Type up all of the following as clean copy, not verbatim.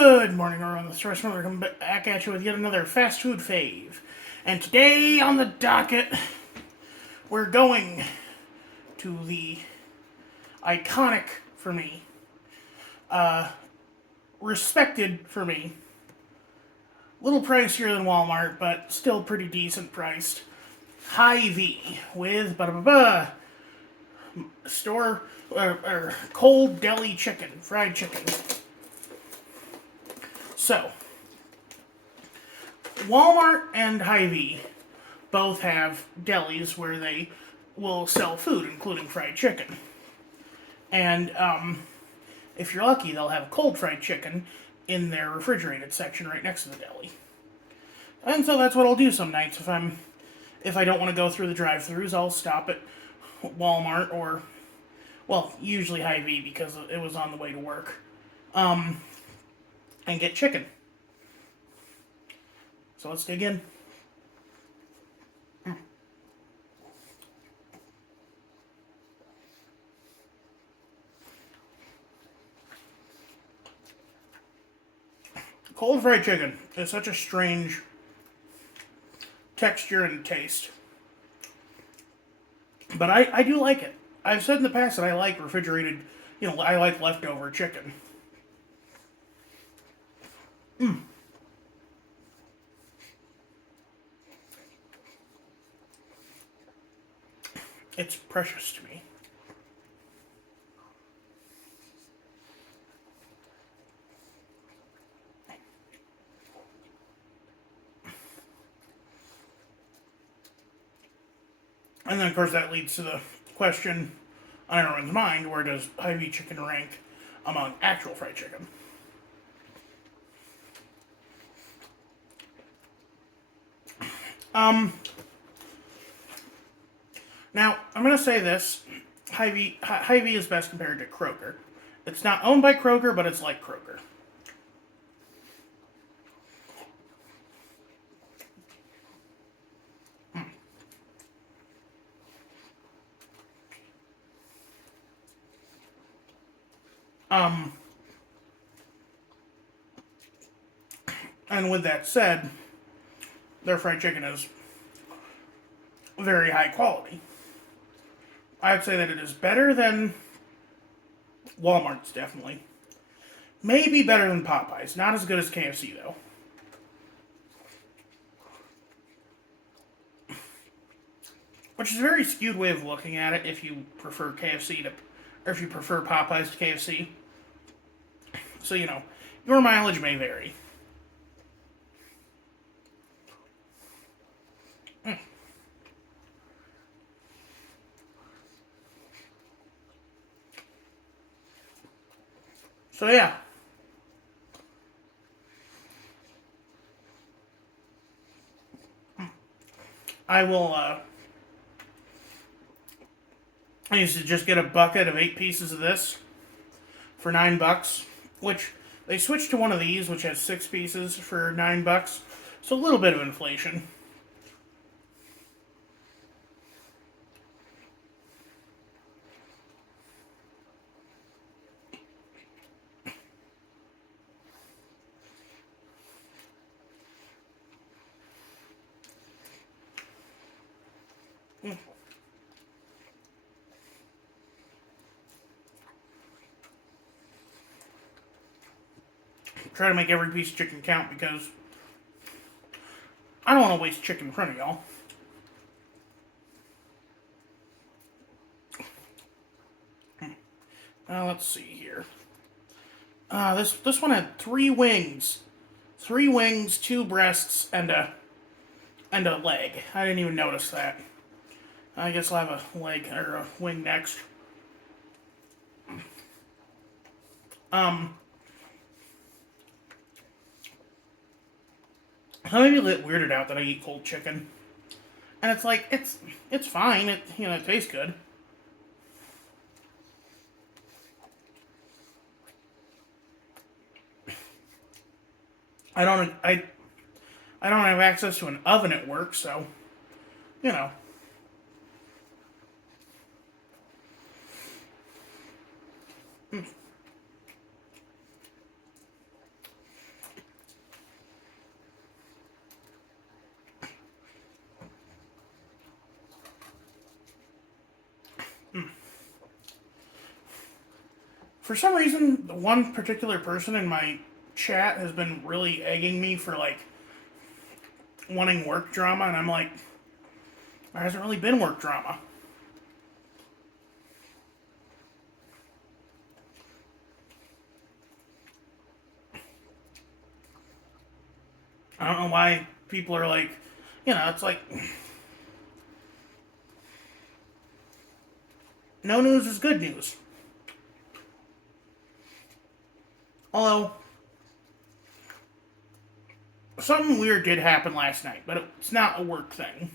Good morning, everyone. This is Royce. We're coming back at you with yet another fast food fave. And today on the docket, we're going to the iconic for me, respected for me, a little pricier than Walmart, but still pretty decent priced, Hy-Vee with store or cold deli chicken, fried chicken. So, Walmart and Hy-Vee both have delis where they will sell food, including fried chicken. And if you're lucky, they'll have cold fried chicken in their refrigerated section right next to the deli. And so that's what I'll do some nights. If I don't want to go through the drive-thrus, I'll stop at Walmart or, well, usually Hy-Vee because it was on the way to work, and get chicken. So let's dig in. Cold fried chicken is such a strange texture and taste. But I do like it. I've said in the past that I like refrigerated, I like leftover chicken. It's precious to me. And then, of course, that leads to the question on everyone's mind, where does Hy-Vee chicken rank among actual fried chicken? Now, I'm going to say this. Hy-Vee is best compared to Kroger. It's not owned by Kroger, but it's like Kroger. And with that said, their fried chicken is very high quality. I'd say that it is better than Walmart's, definitely. Maybe better than Popeyes. Not as good as KFC, though. Which is a very skewed way of looking at it if you prefer KFC to, or if you prefer Popeyes to KFC. So, your mileage may vary. So, yeah. I will, I used to just get a bucket of 8 pieces of this for $9, which they switched to one of these, which has 6 pieces for $9. So a little bit of inflation. Try to make every piece of chicken count because I don't want to waste chicken in front of y'all. Let's see here. This one had 3 wings, 2 breasts, and a leg. I didn't even notice that. I guess I'll have a leg or a wing next. I may be a bit weirded out that I eat cold chicken, and it's like it's fine. It tastes good. I don't have access to an oven at work, so you know. For some reason, the one particular person in my chat has been really egging me for like wanting work drama, and I'm like, there hasn't really been work drama. I don't know why people are like, it's like, no news is good news. Although, something weird did happen last night, but it's not a work thing.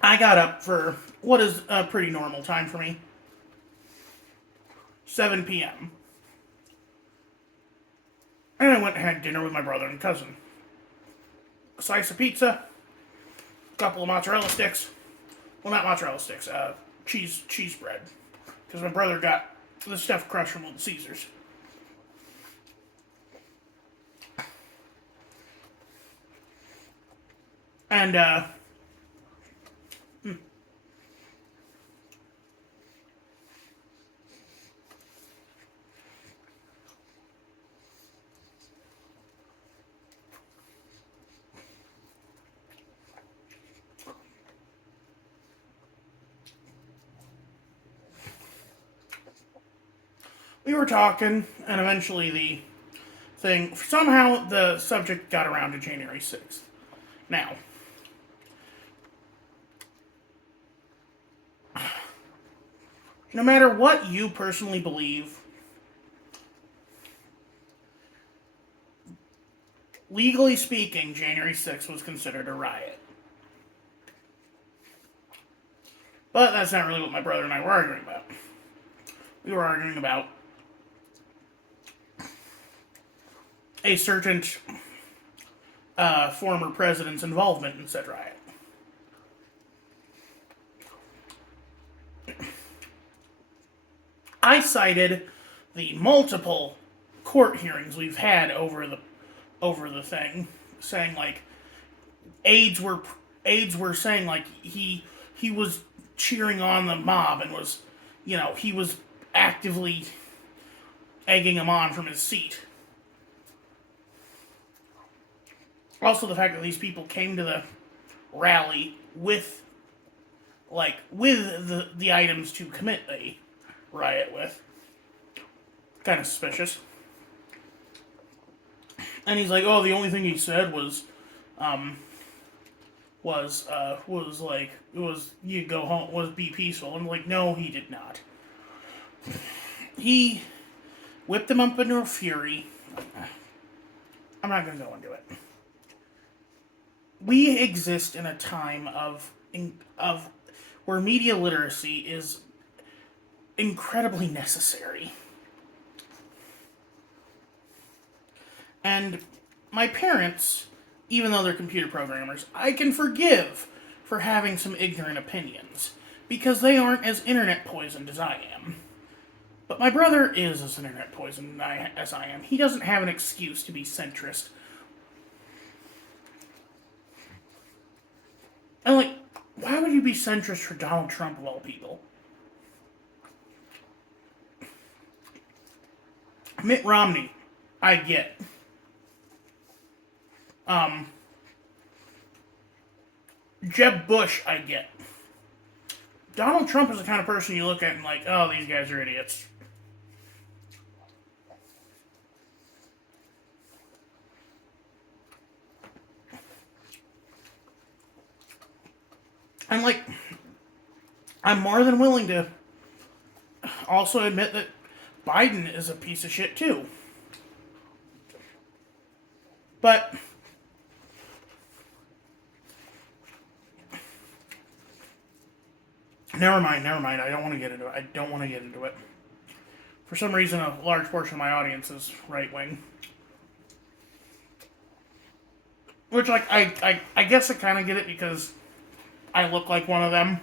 I got up for what is a pretty normal time for me, 7 p.m. And I went and had dinner with my brother and cousin. A slice of pizza, a couple of mozzarella sticks. Well, not mozzarella sticks, cheese bread. Because my brother got the stuffed crust from Little Caesars. And, we were talking, and eventually somehow the subject got around to January 6th. Now, no matter what you personally believe, legally speaking, January 6th was considered a riot. But that's not really what my brother and I were arguing about. We were arguing about a certain former president's involvement in said riot. I cited the multiple court hearings we've had over the thing, saying like aides were saying like he was cheering on the mob and was he was actively egging him on from his seat. Also, the fact that these people came to the rally with the items to commit a riot with, kind of suspicious. And he's like, "Oh, the only thing he said was you go home, was be peaceful." I'm like, "No, he did not. He whipped them up into a fury." I'm not going to go into it. We exist in a time of where media literacy is incredibly necessary. And my parents, even though they're computer programmers, I can forgive for having some ignorant opinions, because they aren't as internet poisoned as I am. But my brother is as internet poisoned as I am. He doesn't have an excuse to be centrist. And like, why would you be centrist for Donald Trump of all people? Mitt Romney, I get. Jeb Bush, I get. Donald Trump is the kind of person you look at and like, oh, these guys are idiots. And like, I'm more than willing to also admit that Biden is a piece of shit too. But never mind. I don't want to get into it. For some reason, a large portion of my audience is right wing. Which, like, I guess I kind of get it because I look like one of them.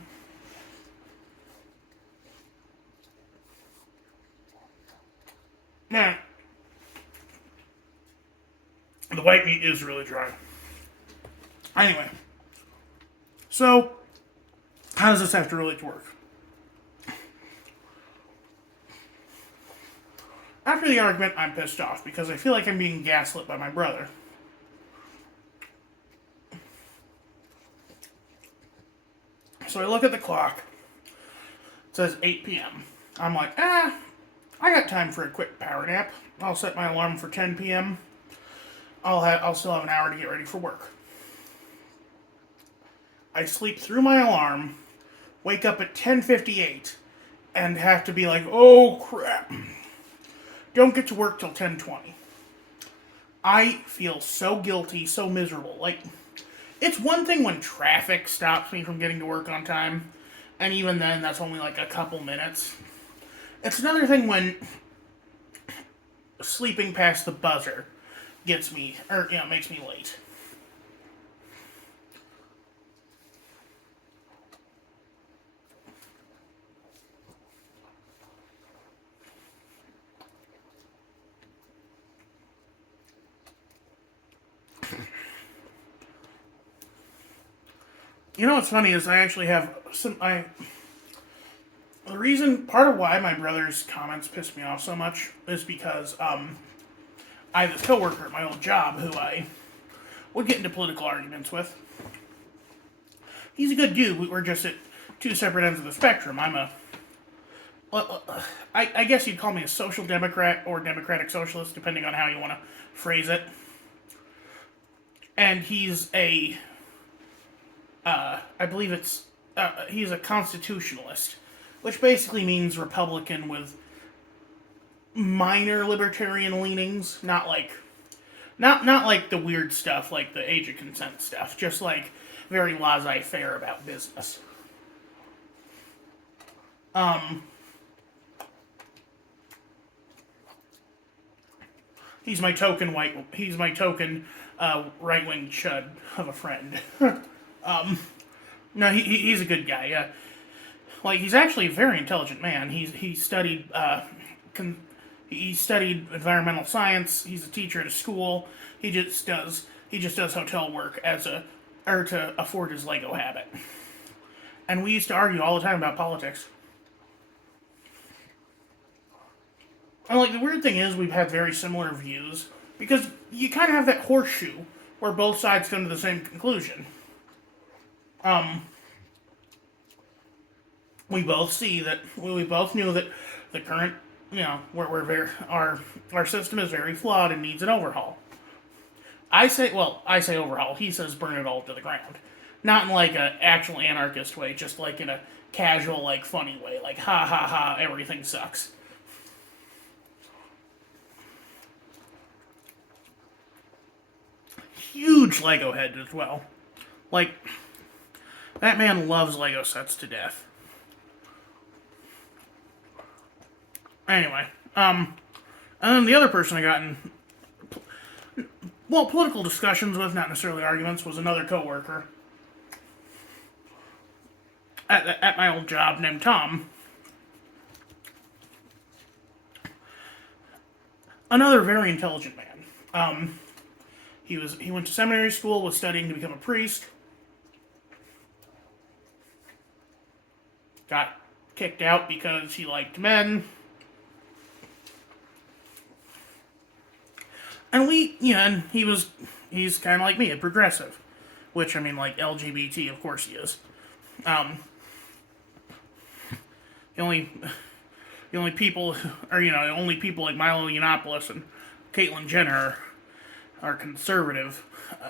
Man, the white meat is really dry. Anyway, so how does this have to relate to work? after the argument, I'm pissed off because I feel like I'm being gaslit by my brother. So I look at the clock. It says 8 p.m. I'm like, I got time for a quick power nap. I'll set my alarm for 10 p.m. I'll still have an hour to get ready for work. I sleep through my alarm, wake up at 10:58, and have to be like, oh crap. Don't get to work till 10:20. I feel so guilty, so miserable. Like, it's one thing when traffic stops me from getting to work on time, and even then, that's only like a couple minutes. It's another thing when sleeping past the buzzer gets me, or, makes me late. You know what's funny is I actually have the reason, part of why my brother's comments piss me off so much is because, I have this coworker at my old job who I would get into political arguments with. He's a good dude. We're just at two separate ends of the spectrum. I guess you'd call me a social democrat or democratic socialist, depending on how you want to phrase it. And he's I believe he's a constitutionalist, which basically means Republican with minor libertarian leanings, not like the weird stuff like the age of consent stuff, just like very laissez-faire about business. He's my token right-wing chud of a friend. No, he's a good guy. Like, he's actually a very intelligent man. He studied environmental science. He's a teacher at a school. He just does hotel work to afford his Lego habit. And we used to argue all the time about politics. And like, the weird thing is we've had very similar views because you kind of have that horseshoe where both sides come to the same conclusion. We both knew that the current, our system is very flawed and needs an overhaul. I say overhaul. He says burn it all to the ground. Not in like an actual anarchist way, just like in a casual, like funny way, like ha ha ha, everything sucks. Huge Lego head as well. Like, that man loves Lego sets to death. Anyway, and then the other person I got in, political discussions with, not necessarily arguments, was another coworker at my old job named Tom. Another very intelligent man. He went to seminary school, was studying to become a priest. Got kicked out because he liked men. And he's kind of like me, a progressive. Which, I mean, like, LGBT, of course he is. The only people like Milo Yiannopoulos and Caitlyn Jenner are conservative,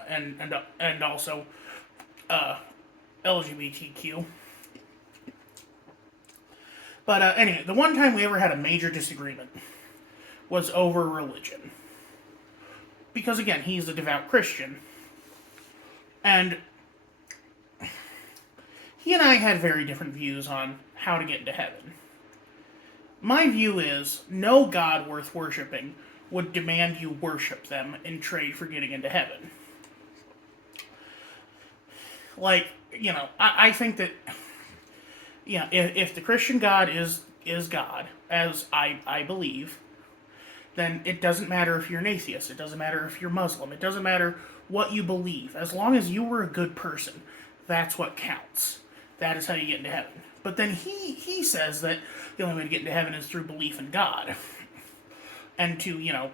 and also LGBTQ. But anyway, the one time we ever had a major disagreement was over religion. Because again, he's a devout Christian. And he and I had very different views on how to get into heaven. My view is, no God worth worshipping would demand you worship them in trade for getting into heaven. Like, I think that, if the Christian God is God, as I believe, then it doesn't matter if you're an atheist, it doesn't matter if you're Muslim, it doesn't matter what you believe. As long as you were a good person, that's what counts. That is how you get into heaven. But then he says that the only way to get into heaven is through belief in God. and to,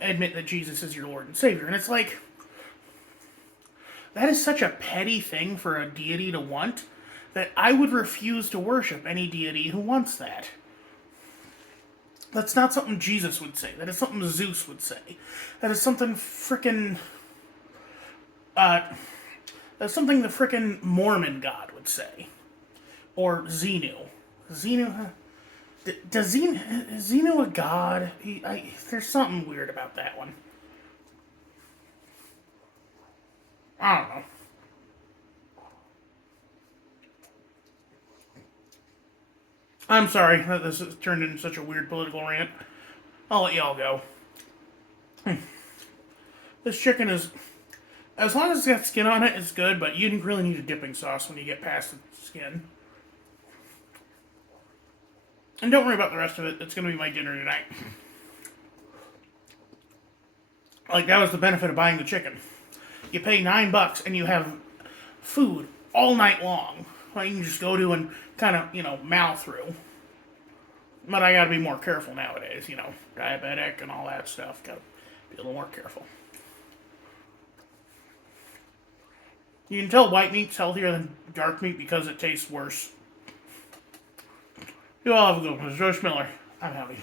admit that Jesus is your Lord and Savior. And it's like, that is such a petty thing for a deity to want that I would refuse to worship any deity who wants that. That's not something Jesus would say. That is something Zeus would say. That is something frickin', that's something the frickin' Mormon God would say. Or Xenu. Xenu, does Xenu a god? There's something weird about that one. I don't know. I'm sorry that this has turned into such a weird political rant. I'll let y'all go. This chicken is, as long as it's got skin on it, it's good, but you really need a dipping sauce when you get past the skin. And don't worry about the rest of it. It's going to be my dinner tonight. Like, that was the benefit of buying the chicken. You pay $9 and you have food all night long. Well, you can just go to and kind of, mouth through. But I gotta be more careful nowadays, diabetic and all that stuff. Gotta be a little more careful. You can tell white meat's healthier than dark meat because it tastes worse. You all have a good one. This is Royce Miller. I'm happy.